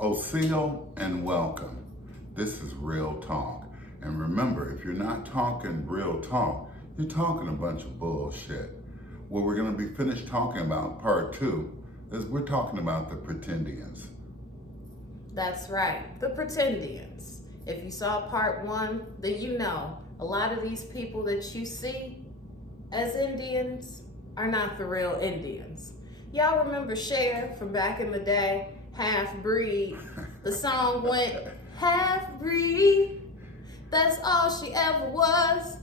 Oseo and welcome. This is Real Talk. And remember, if you're not talking real talk, you're talking a bunch of bullshit. What we're going to be finished talking about, part 2, is we're talking about the pretendians. That's right, the pretendians. If you saw part 1, then you know a lot of these people that you see as Indians are not the real Indians. Y'all remember Cher from back in the day, Half Breed? The song went, half breed, that's all she ever was.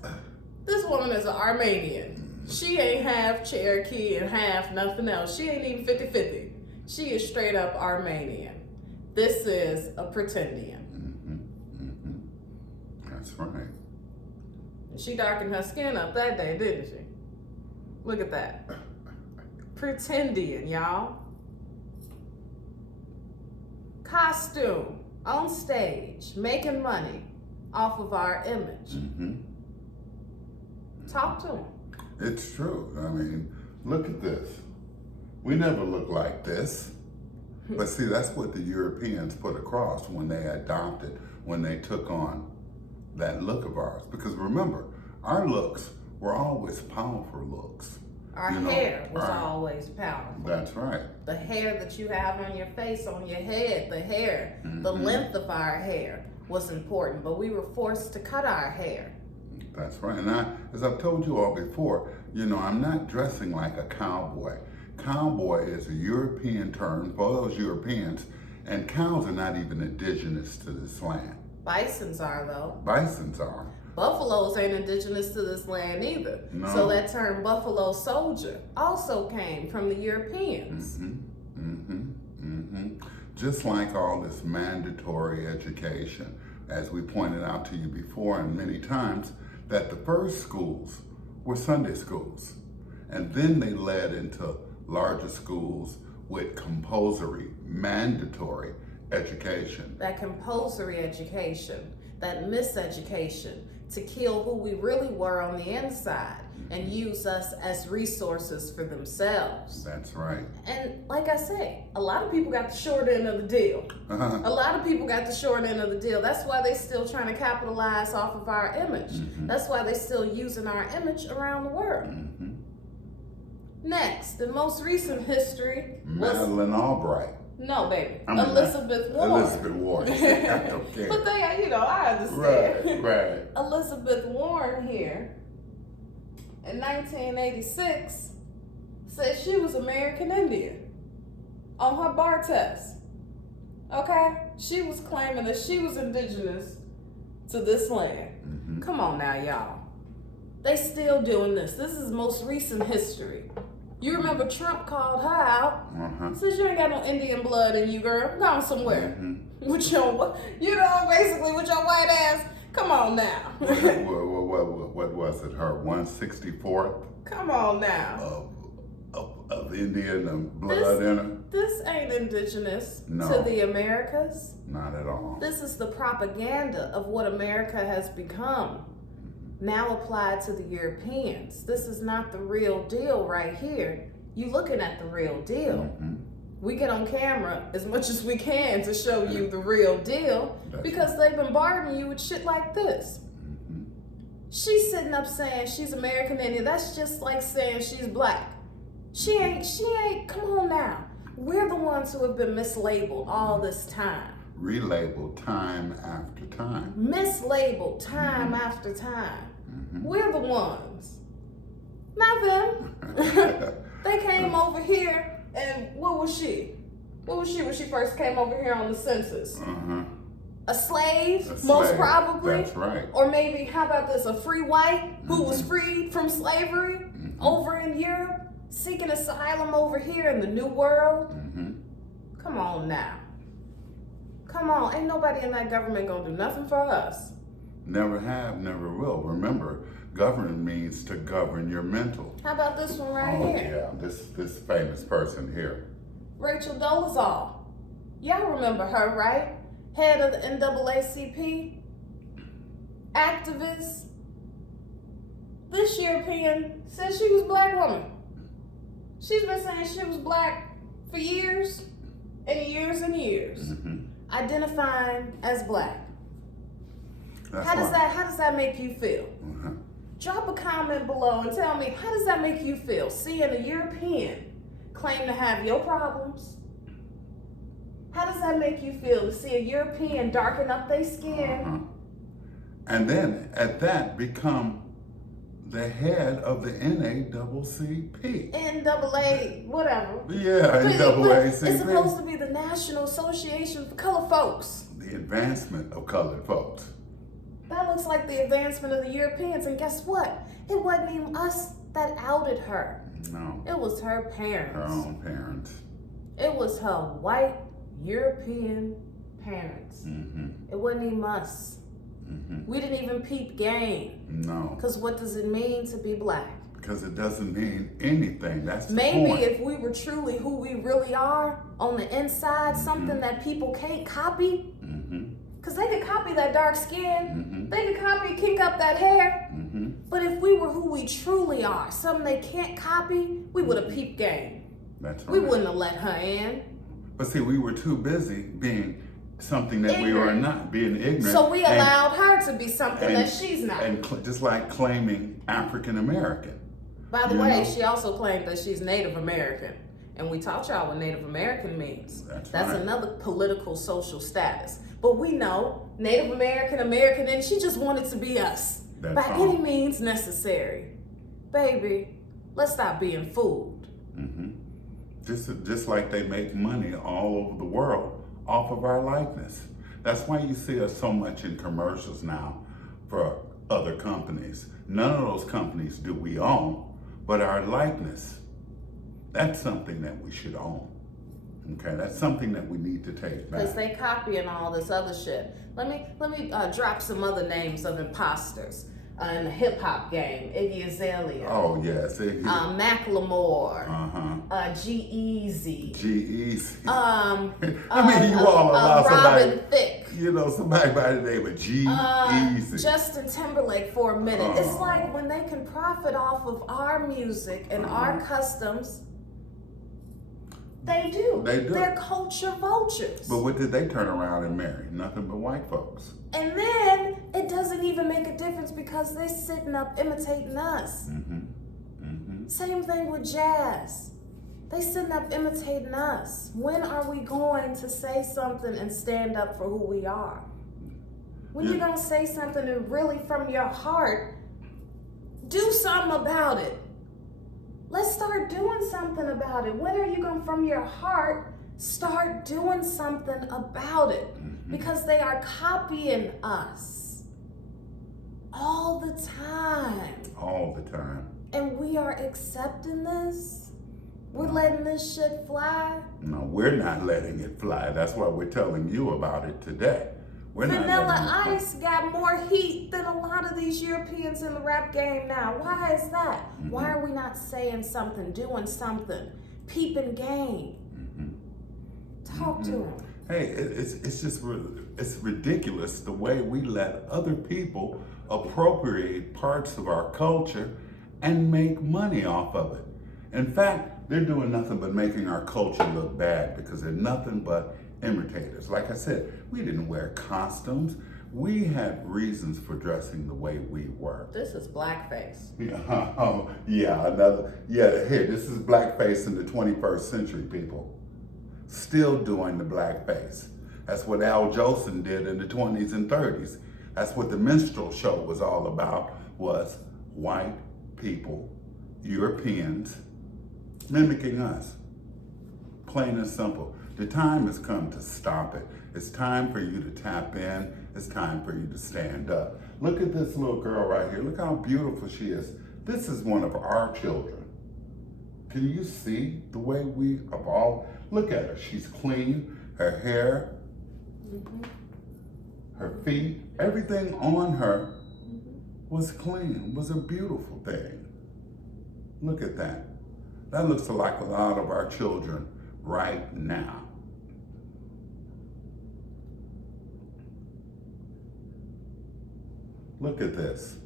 This woman is an Armenian. She ain't half Cherokee and half nothing else. She ain't even 50-50. She is straight up Armenian. This is a pretendian. That's right. She darkened her skin up that day, didn't she? Look at that. Pretendian, y'all. Costume, on stage, making money off of our image. Talk to them. It's true. I mean, look at this. We never looked like this. But see, that's what the Europeans put across when they adopted, when they took on that look of ours. Because remember, our looks were always powerful looks. Our hair was always powerful. That's right. The hair that you have on your face, on your head, the hair, the length of our hair was important, but we were forced to cut our hair. That's right. And as I've told you all before, I'm not dressing like a cowboy. Cowboy is a European term for those Europeans, and cows are not even indigenous to this land. Bisons are, though. Bisons are. Buffaloes ain't indigenous to this land either. No. So that term buffalo soldier also came from the Europeans. Just like all this mandatory education, as we pointed out to you before and many times, that the first schools were Sunday schools. And then they led into larger schools with compulsory, mandatory education. That compulsory education, that miseducation, to kill who we really were on the inside and use us as resources for themselves. That's right. And like I say, a lot of people got the short end of the deal. A lot of people got the short end of the deal. That's why they still trying to capitalize off of our image. That's why they still using our image around the world. Next, the most recent history was Madeleine Albright. No, baby. Elizabeth Warren. Elizabeth Warren. Okay. But they, I understand. Right. Elizabeth Warren here in 1986 said she was American Indian on her bar test. Okay? She was claiming that she was indigenous to this land. Come on now, y'all. They still doing this. This is most recent history. You remember Trump called her out. Says you ain't got no Indian blood in you, girl. Go somewhere. With your, basically with your white ass. Come on now. What was it? Her 164th? Come on now. Of Indian blood in her? This ain't indigenous No. to the Americas. Not at all. This is the propaganda of what America has become. Now applied to the Europeans. This is not the real deal right here. You looking at the real deal. We get on camera as much as we can to show you the real deal because they've been bombarding you with shit like this. She's sitting up saying she's American Indian. That's just like saying she's black. She ain't, come on now. We're the ones who have been mislabeled all this time. Relabeled time after time. Mislabeled time after time. We're the ones. Not them. They came over here, and what was she? What was she when she first came over here on the census? A slave, most probably. That's right. Or maybe, how about this, a free white who was freed from slavery over in Europe, seeking asylum over here in the New World? Come on now. Come on, ain't nobody in that government gonna do nothing for us. Never have, never will. Remember, govern means to govern your mental. How about this one right here? Yeah, this famous person here. Rachel Dolezal. Y'all remember her, right? Head of the NAACP, activist. This European said she was a black woman. She's been saying she was black for years and years and years. identifying as black. That's How does why. that make you feel? Uh-huh. Drop a comment below and tell me, how does that make you feel seeing a European claim to have your problems? How does that make you feel to see a European darken up their skin? Uh-huh. And then at that become the head of the NAACP. NAA, whatever. Yeah, But NAACP. it's supposed to be the National Association for Colored Folks. The advancement of colored folks. That looks like the advancement of the Europeans, and guess what? It wasn't even us that outed her. No. It was her parents. Her own parents. It was her white European parents. Mm-hmm. It wasn't even us. Mm-hmm. We didn't even peep game. No. Because what does it mean to be black? Because it doesn't mean anything. That's the Maybe point. if we were truly who we really are on the inside, something that people can't copy, Mm-hmm. because they could copy that dark skin, Mm-hmm. they could copy, kink up that hair. Mm-hmm. But if we were who we truly are, something they can't copy, we would have peeped game. That's right. We wouldn't have let her in. But see, we were too busy being something that we Ignorant. are not, being ignorant. So we and- allowed her to be something that she's not. And just like claiming African American. By the you way, know? she also claimed that she's Native American. And we taught y'all what Native American means. That's That's right. another political social status. But we know Native American, American, and she just wanted to be us. That's by all. any means necessary. Baby, let's stop being fooled. Mm-hmm. Just like they make money all over the world off of our likeness. That's why you see us so much in commercials now for other companies. None of those companies do we own, but our likeness, that's something that we should own. Okay, that's something that we need to take back. Because they copying all this other shit. Let me drop some other names of imposters in the hip hop game. Iggy Azalea. Oh yes, Macklemore. Uh-huh. G-Eazy. G-Eazy. I mean, you all allow Robin somebody, Thicke. you know, somebody by the name of G-Eazy. Justin Timberlake for a minute. It's like when they can profit off of our music and our customs, they do. They do. They're culture vultures. But what did they turn around and marry? Nothing but white folks. And then it doesn't even make a difference because they're sitting up imitating us. Mm-hmm. Mm-hmm. Same thing with jazz. They sitting up imitating us. When are we going to say something and stand up for who we are? When you gonna say something and really from your heart, do something about it. Let's start doing something about it. When are you going from your heart start doing something about it? Because they are copying us all the time. All the time. And we are accepting this. We're letting this shit fly. No, we're not letting it fly. That's why we're telling you about it today. We're not Vanilla letting it fly. Ice got more heat than a lot of these Europeans in the rap game now. Why is that? Why are we not saying something, doing something, peeping game? Talk to them. Hey, it's just it's ridiculous the way we let other people appropriate parts of our culture and make money off of it. In fact, they're doing nothing but making our culture look bad because they're nothing but imitators. Like I said, we didn't wear costumes. We had reasons for dressing the way we were. This is Blackface. Here, this is Blackface in the 21st century, people. Still doing the blackface. That's what Al Jolson did in the 20s and 30s. That's what the minstrel show was all about, was white people, Europeans, mimicking us. Plain and simple. The time has come to stop it. It's time for you to tap in. It's time for you to stand up. Look at this little girl right here. Look how beautiful she is. This is one of our children. Can you see the way we evolved? Look at her. She's clean. Her hair, her feet, everything on her was clean, was a beautiful thing. Look at that. That looks like a lot of our children right now. Look at this.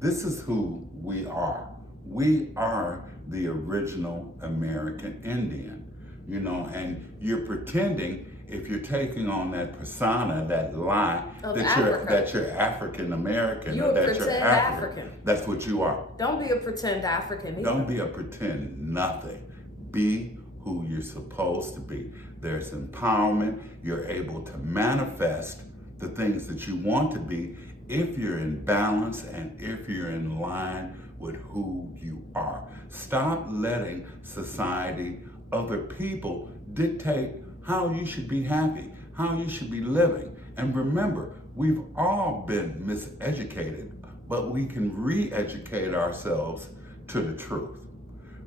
This is who we are. We are the original American Indian, you know, and you're pretending if you're taking on that persona, that lie, Of that you're African American, or that you're African, that's what you are. Don't be a pretend African either. Don't be a pretend nothing. Be who you're supposed to be. There's empowerment. You're able to manifest the things that you want to be if you're in balance and if you're in line with who you are. Stop letting society, other people dictate how you should be happy, how you should be living. And remember, we've all been miseducated, but we can re-educate ourselves to the truth.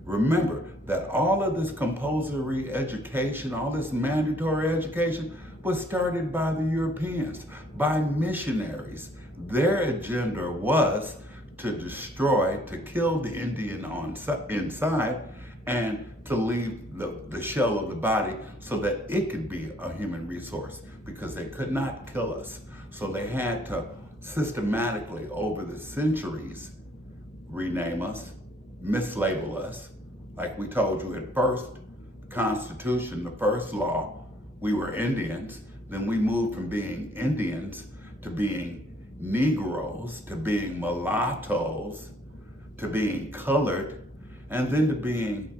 Remember that all of this compulsory education, all this mandatory education was started by the Europeans, by missionaries. Their agenda was to destroy, to kill the Indian inside, and to leave the shell of the body so that it could be a human resource, because they could not kill us. So they had to systematically, over the centuries, rename us, mislabel us. Like we told you at first, the Constitution, the first law, we were Indians. Then we moved from being Indians to being Negroes, to being mulattoes, to being colored, and then to being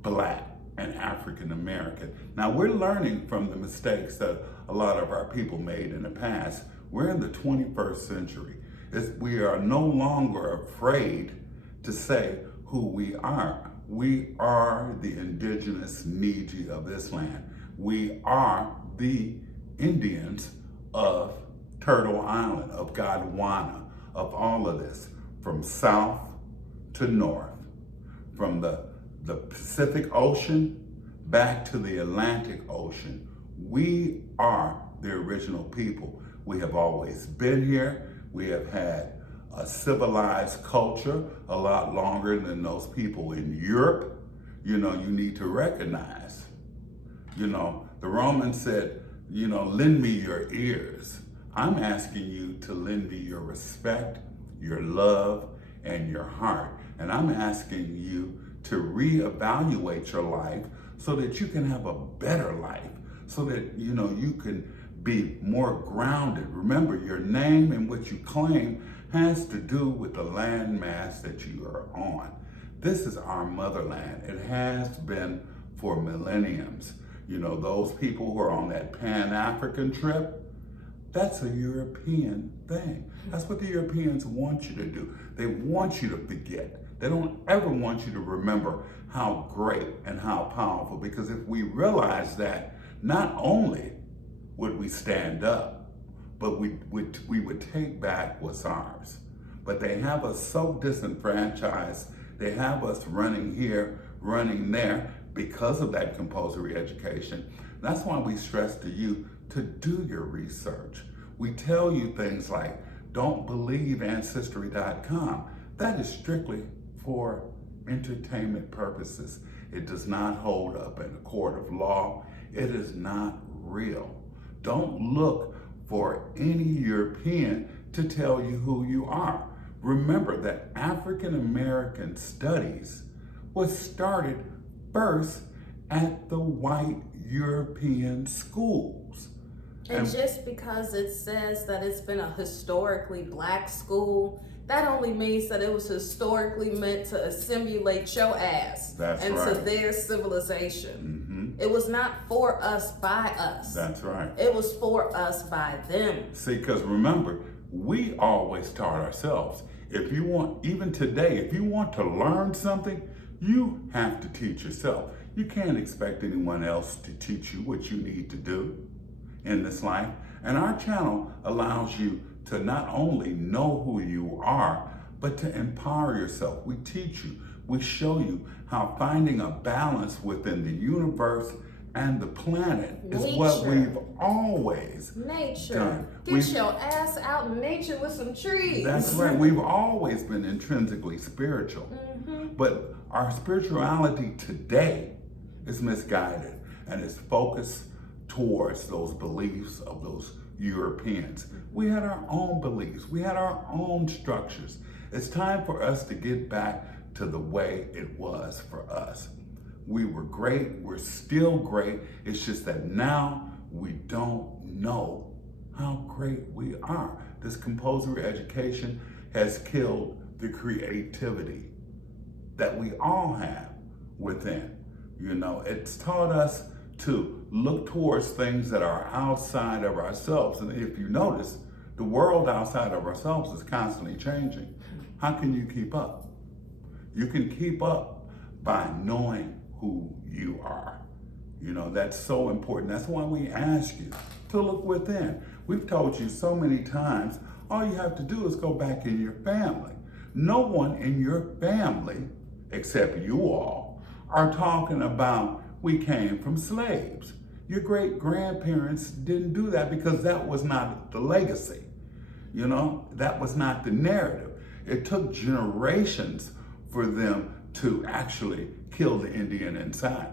Black and African American. Now we're learning from the mistakes that a lot of our people made in the past. We're in the 21st century. We are no longer afraid to say who we are. We are the indigenous Niji of this land. We are the Indians of Turtle Island, of Gondwana, of all of this, from south to north, from the Pacific Ocean back to the Atlantic Ocean. We are the original people. We have always been here. We have had a civilized culture a lot longer than those people in Europe. You need to recognize. The Romans said, lend me your ears. I'm asking you to lend me your respect, your love, and your heart. And I'm asking you to reevaluate your life so that you can have a better life, so that, you can be more grounded. Remember, your name and what you claim has to do with the land mass that you are on. This is our motherland. It has been for millenniums. Those people who are on that Pan-African trip, that's a European thing. That's what the Europeans want you to do. They want you to forget. They don't ever want you to remember how great and how powerful, because if we realize that, not only would we stand up, but we would take back what's ours. But they have us so disenfranchised. They have us running here, running there because of that compulsory education. That's why we stress to you to do your research. We tell you things like, don't believe Ancestry.com. That is strictly for entertainment purposes. It does not hold up in a court of law. It is not real. Don't look for any European to tell you who you are. Remember that African American studies was started first at the white European schools. And just because it says that it's been a historically Black school, that only means that it was historically meant to assimilate your ass into their civilization. It was not for us, by us. That's right. It was for us, by them. See, because remember, we always taught ourselves. If you want, even today, if you want to learn something, you have to teach yourself. You can't expect anyone else to teach you what you need to do in this life. And our channel allows you to not only know who you are, but to empower yourself. We teach you, we show you how finding a balance within the universe and the planet is what we've always done. Get your ass out in nature with some trees. That's right. We've always been intrinsically spiritual. But our spirituality today is misguided and is focused towards those beliefs of those Europeans. We had our own beliefs. We had our own structures. It's time for us to get back to the way it was for us. We were great. We're still great. It's just that now we don't know how great we are. This compulsory education has killed the creativity that we all have within. You know, it's taught us to look towards things that are outside of ourselves. And if you notice, the world outside of ourselves is constantly changing. How can you keep up? You can keep up by knowing who you are. You know, that's so important. That's why we ask you to look within. We've told you so many times, all you have to do is go back in your family. No one in your family, except you all, are talking about we came from slaves. Your great grandparents didn't do that because that was not the legacy. You know, that was not the narrative. It took generations for them to actually kill the Indian inside.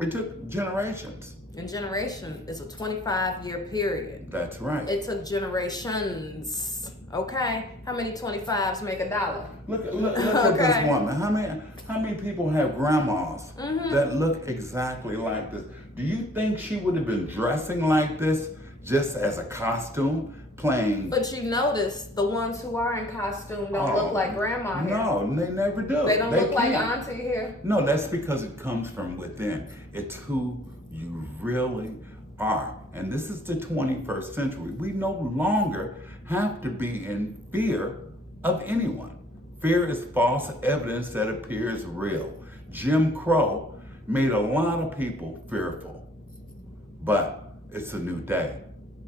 It took generations. And generation is a 25-year period. That's right. It took generations. Okay? How many 25s make $1? Look at this woman. How many people have grandmas that look exactly like this? Do you think she would have been dressing like this just as a costume, playing? But you notice the ones who are in costume don't look like grandma here. No, they never do. They don't look like auntie here. No, that's because it comes from within. It's who you really are. And this is the 21st century. We no longer have to be in fear of anyone. Fear is false evidence that appears real. Jim Crow made a lot of people fearful. But it's a new day.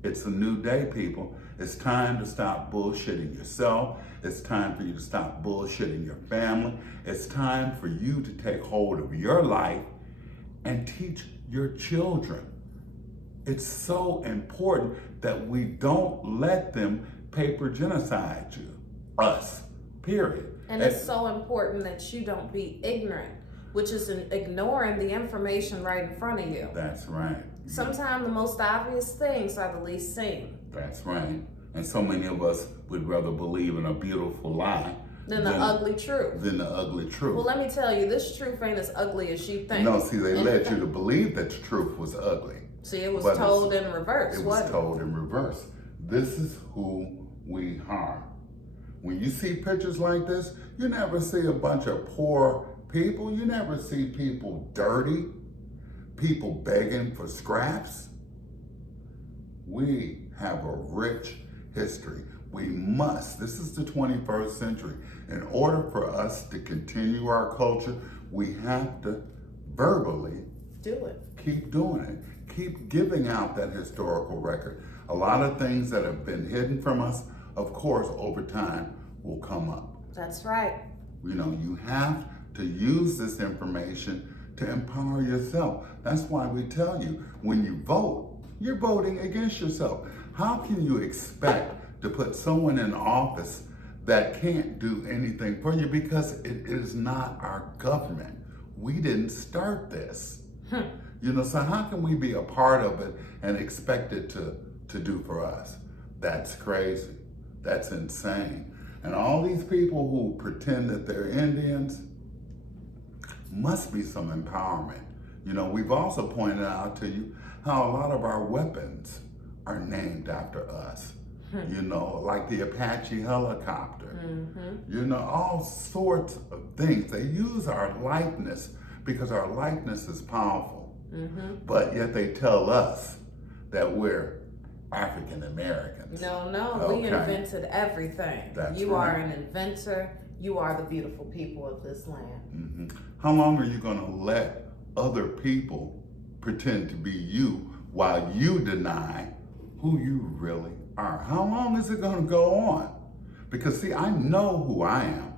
It's a new day, people. It's time to stop bullshitting yourself. It's time for you to stop bullshitting your family. It's time for you to take hold of your life and teach your children. It's so important that we don't let them paper genocide us, period. And it's so important that you don't be ignorant, which is ignoring the information right in front of you. That's right. Sometimes the most obvious things are the least seen. That's right. And so many of us would rather believe in a beautiful lie than the ugly truth. Than the ugly truth. Well, let me tell you, this truth ain't as ugly as you think. No, see, they led you to believe that the truth was ugly. See, it was told in reverse, It was told in reverse. This is who we are. When you see pictures like this, you never see a bunch of poor people. You never see people dirty, people begging for scraps. We have a rich history. We must. This is the 21st century. In order for us to continue our culture, we have to verbally do it. Keep doing it. Keep giving out that historical record. A lot of things that have been hidden from us, of course, over time will come up. That's right. You know, you have to use this information to empower yourself. That's why we tell you, when you vote, you're voting against yourself. How can you expect to put someone in office that can't do anything for you? Because it is not our government. We didn't start this. You know, so how can we be a part of it and expect it to do for us? That's crazy. That's insane. And all these people who pretend that they're Indians, must be some empowerment. You know, we've also pointed out to you how a lot of our weapons are named after us. You know, like the Apache helicopter. You know, all sorts of things. They use our likeness because our likeness is powerful. But yet they tell us that we're African Americans. No, we invented everything. That's you right. are an inventor. You are the beautiful people of this land. How long are you going to let other people pretend to be you while you deny who you really are? How long is it going to go on? Because see, I know who I am.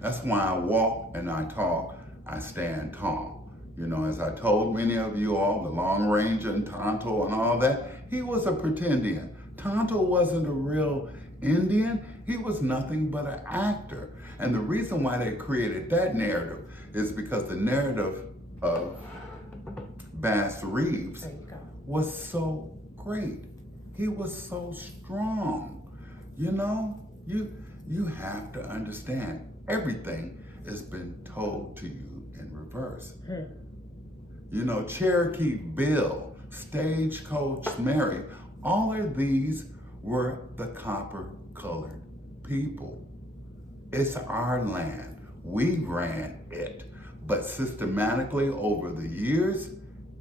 That's why I walk and I talk, I stand tall. You know, as I told many of you all, the Long Ranger and Tonto and all that, he was a pretendian. Tonto wasn't a real Indian. He was nothing but an actor. And the reason why they created that narrative is because the narrative of Bass Reeves was so great. He was so strong. You know, you have to understand everything has been told to you in reverse. You know, Cherokee Bill Stagecoach Mary, all of these were the copper-colored people. It's our land. We ran it. But systematically over the years,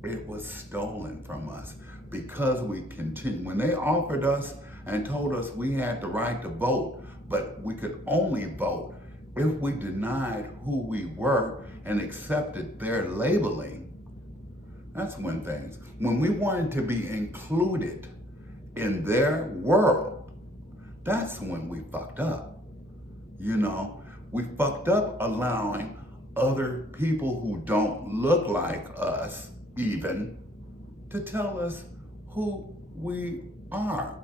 it was stolen from us because we continued. When they offered us and told us we had the right to vote, but we could only vote if we denied who we were and accepted their labeling, that's when we wanted to be included in their world, that's when we fucked up. You know, we fucked up allowing other people who don't look like us even to tell us who we are.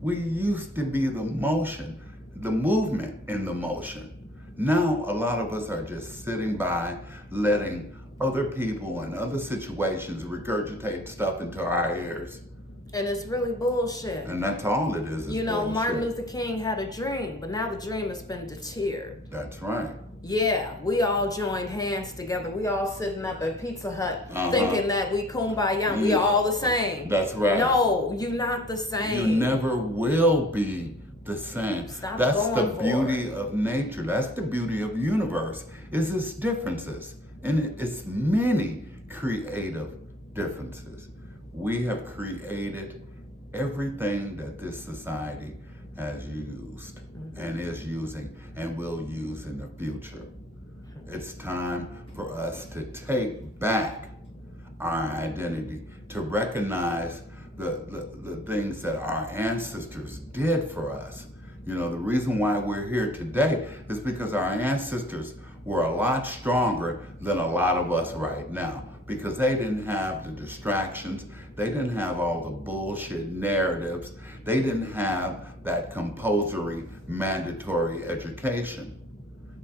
We used to be the motion, the movement in the motion. Now a lot of us are just sitting by letting other people and other situations regurgitate stuff into our ears. And it's really bullshit. And that's all it is. You know, bullshit. Martin Luther King had a dream, but now the dream has been deterred. That's right. Yeah, we all joined hands together. We all sitting up at Pizza Hut thinking that we kumbaya, we all the same. That's right. No, you're not the same. You never will be the same. Stop That's going the for beauty it. of nature. That's the beauty of the universe, is its differences. And it's many creative differences. We have created everything that this society has used and is using and will use in the future. It's time for us to take back our identity, to recognize the things that our ancestors did for us. You know, the reason why we're here today is because our ancestors were a lot stronger than a lot of us right now, because they didn't have the distractions, they didn't have all the bullshit narratives, they didn't have that compulsory mandatory education.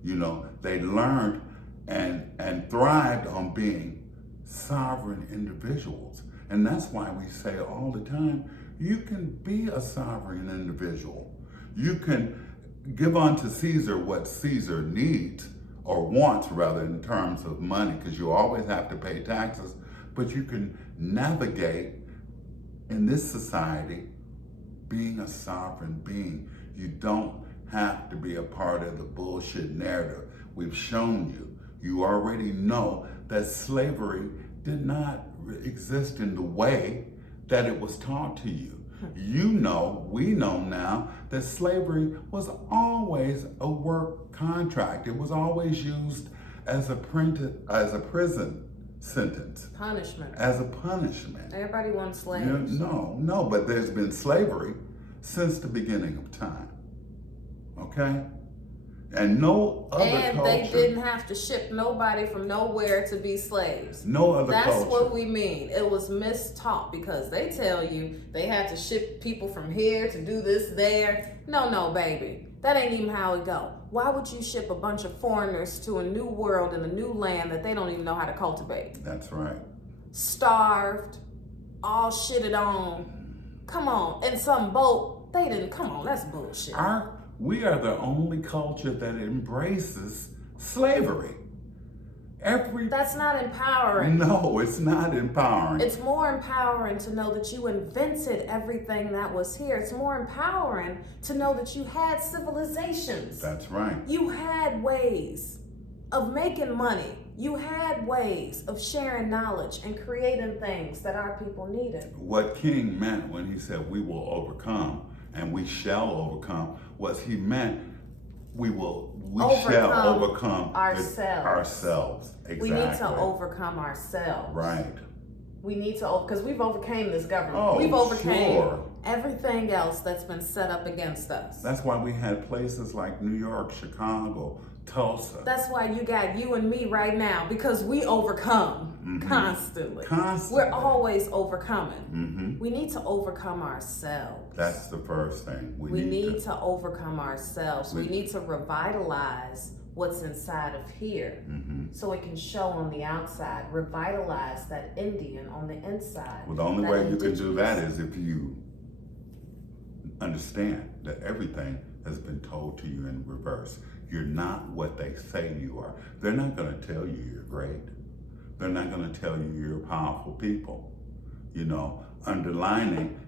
You know, they learned and thrived on being sovereign individuals. And that's why we say all the time, you can be a sovereign individual. You can give unto Caesar what Caesar needs, or wants rather, in terms of money, because you always have to pay taxes, but you can navigate in this society being a sovereign being. You don't have to be a part of the bullshit narrative. We've shown you. You already know that slavery did not exist in the way that it was taught to you. You know, we know now that slavery was always a work contract. It was always used as a prison sentence. Punishment. As a punishment. Everybody wants slaves. No, but there's been slavery since the beginning of time. Okay? And no other culture. And they didn't have to ship nobody from nowhere to be slaves. No other culture. That's what we mean. It was mistaught, because they tell you they had to ship people from here to do this there. No, baby. That ain't even how it go. Why would you ship a bunch of foreigners to a new world and a new land that they don't even know how to cultivate? That's right. Starved, all shitted on. Come on, in some boat, they didn't. Come on, that's bullshit. We are the only culture that embraces slavery. That's not empowering. No, it's not empowering. It's more empowering to know that you invented everything that was here. It's more empowering to know that you had civilizations. That's right. You had ways of making money. You had ways of sharing knowledge and creating things that our people needed. What King meant when he said we will overcome and we shall overcome, was he meant we shall overcome ourselves. Exactly. We need to overcome ourselves. Right. We need to, because we've overcame this government. Oh, we've overcame sure. everything else that's been set up against us. That's why we had places like New York, Chicago, Tulsa. That's why you got you and me right now, because we overcome constantly. We're always overcoming. We need to overcome ourselves. That's the first thing. We need to overcome ourselves. We need to revitalize what's inside of here so it can show on the outside. Revitalize that Indian on the inside. Well, the only way you can do that is if you understand that everything has been told to you in reverse. You're not what they say you are. They're not going to tell you you're great. They're not going to tell you you're powerful people. underlining,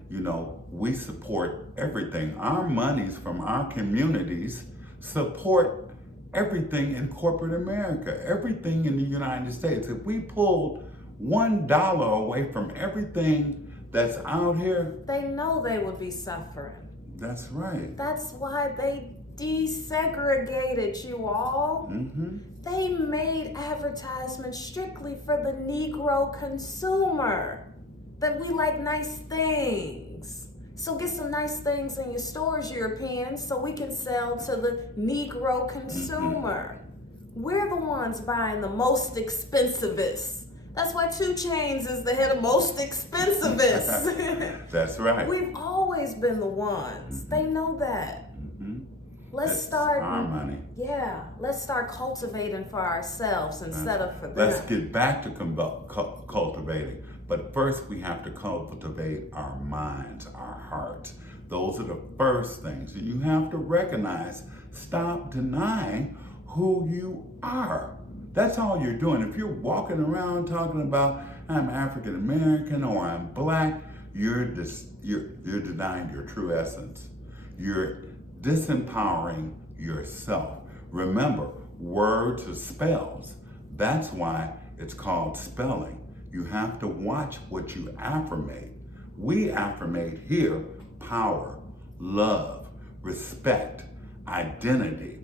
we support everything. Our monies from our communities support everything in corporate America, everything in the United States. If we pulled $1 away from everything that's out here, they know they would be suffering. That's right. That's why they desegregated you all. Mm-hmm. They made advertisements strictly for the Negro consumer. That we like nice things. So get some nice things in your stores, Europeans, so we can sell to the Negro consumer. Mm-hmm. We're the ones buying the most expensivest. That's why 2 Chainz is the head of most expensivest. That's right. We've always been the ones. Mm-hmm. They know that. Mm-hmm. Let's start our money. Yeah, let's start cultivating for ourselves instead of for them. Let's get back to cultivating. But first we have to cultivate our minds, our hearts. Those are the first things. You have to recognize, stop denying who you are. That's all you're doing. If you're walking around talking about, I'm African American or I'm Black, you're denying your true essence. You're disempowering yourself. Remember, words are spells. That's why it's called spelling. You have to watch what you affirmate. We affirmate here power, love, respect, identity.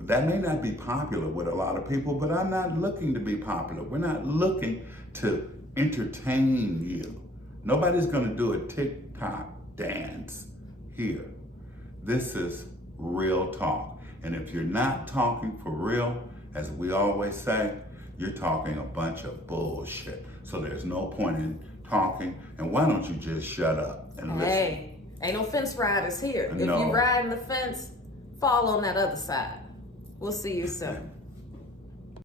That may not be popular with a lot of people, but I'm not looking to be popular. We're not looking to entertain you. Nobody's going to do a TikTok dance here. This is real talk. And if you're not talking for real, as we always say, you're talking a bunch of bullshit. So there's no point in talking. And why don't you just shut up and listen? Hey, ain't no fence riders here. No. If you ride in the fence, fall on that other side. We'll see you soon.